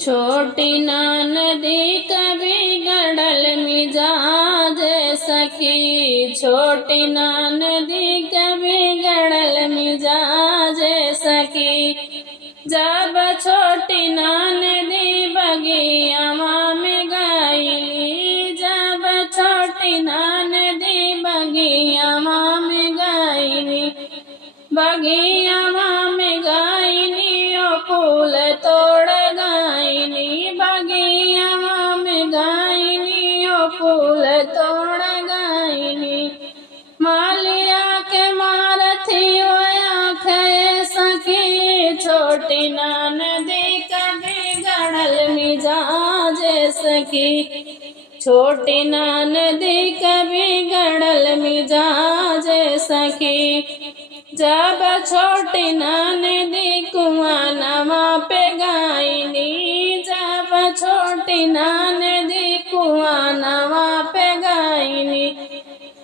छोटी ना नदी कभी गड़ल मिजाज सखी। छोटी ना नदी कभी गड़ल मिजाज सखी। जब छोटी ना नदी बगियावा में गईली। जब छोटी ना नदी बगियावा में गईली। बगियावा में गईली ओ फूल तोड़ गईली। बगियावा में गईली ओ फूल तोड़ गईली। मालिया के मारथी ओ आँख सखी। छोटी ना नदी कभी गड़ल मिजाज सखी। छोटी ना नदी कभी गड़ल मिजाज सखी। जब छोटी ना नदी कुआनवा पे गईली। जब छोटी ना नदी कुआनवा पे गईली।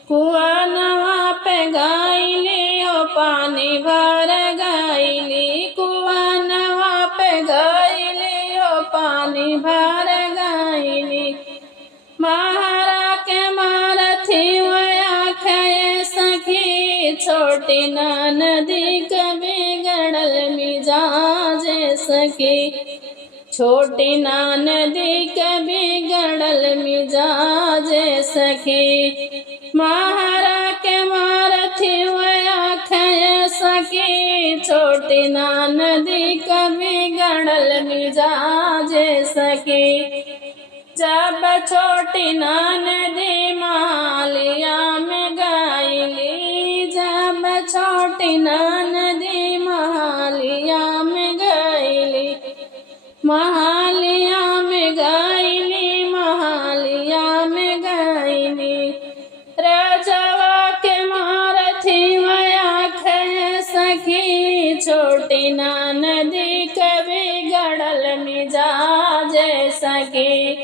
कुआनवा पे गईली ओ पानी भर गईली। कुआनवा पे गईली ओ पानी भर गईली। महारा के मारथी ओ आँख सखी। छोटी ना नदी कभी गड़ल मिजाज सखी। छोटी ना नदी कभी गड़ल मिजाज सखी। महारा के मारथी ओ आँख सखी। छोटी ना नदी कभी गड़ल मिजाज सखी। जब छोटी ना नदी मालिया में गईली। जब छोटी ना नदी महालिया में गईली। महालिया में गईली। महालिया में गईली। राजवा के मारथी ओ आँख सखी। छोटी ना नदी कभी गड़ल मिजाज सखी।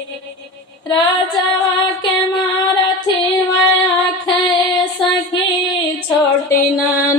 राजवा के मारथी ओ आँख सखी। छोटी ना